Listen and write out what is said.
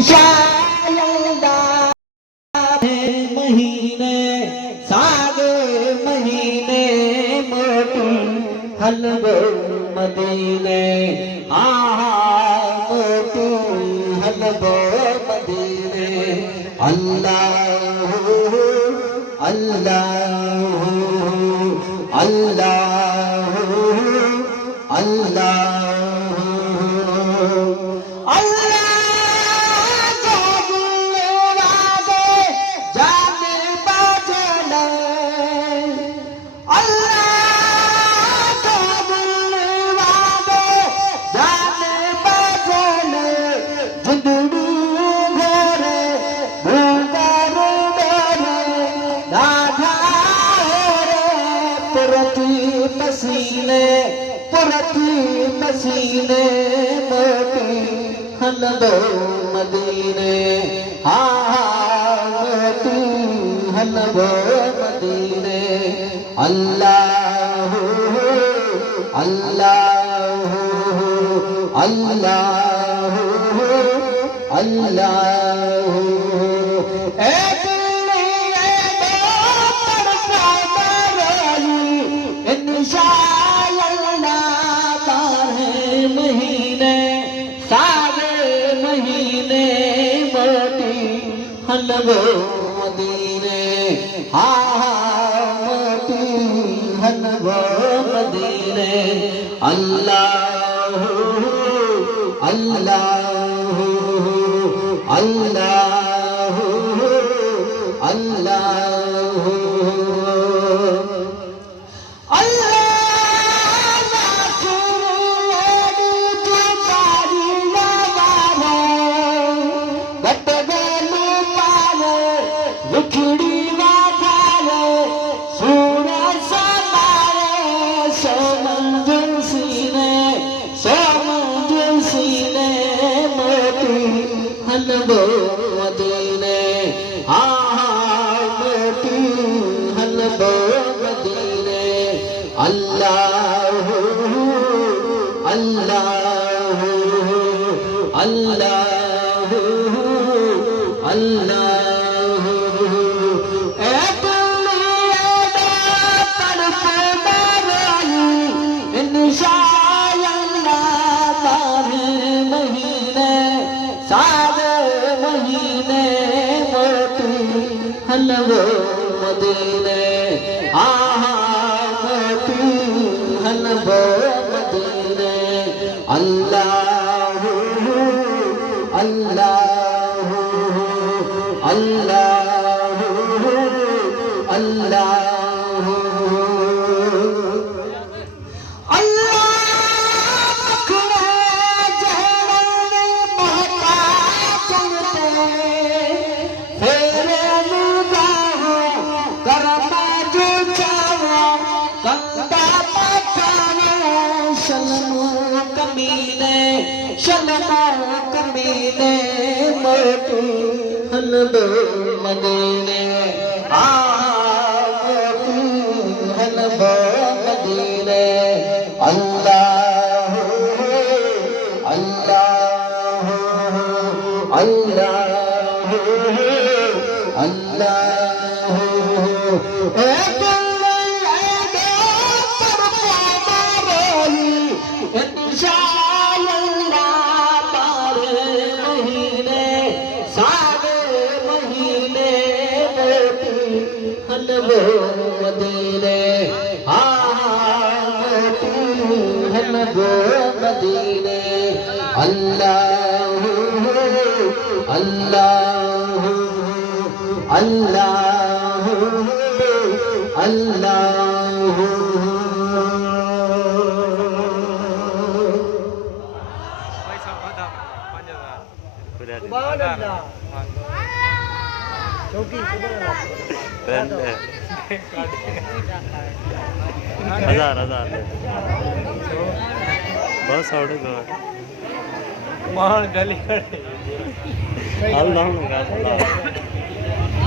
इंशाअल्लाह महीने सागे महीने मोटू हलवो मदीने मोटू हलवो मदीने अल्लाह अल्लाह अल्लाह अल्लाह मसीने मोटी हलवो मदीने मोटी हलवो मदीने अल्लाह अल्लाह अल्लाह अल्लाह हलवो मदीने मोटी हलवो मदीने अल्लाह अल्लाह अल्लाह अल्लाह हलवो मदीने मोटी हलवो मदीने अल्लाह अल्लाह अल्लाह अल्लाह हलवो मदीने मोटी हलवो मदीने अल्लाह अल्लाह अल्लाह अल्लाह कमीने मोटी हलवो मदीने मोटी हलवो मदीने अल्लाह अल्लाह अल्लाह अल्लाह हलवो मदीने मोटी हलवो मदीने अल्लाह अल्लाह अल्लाह अल्लाह हजार बस आवड़े मार गली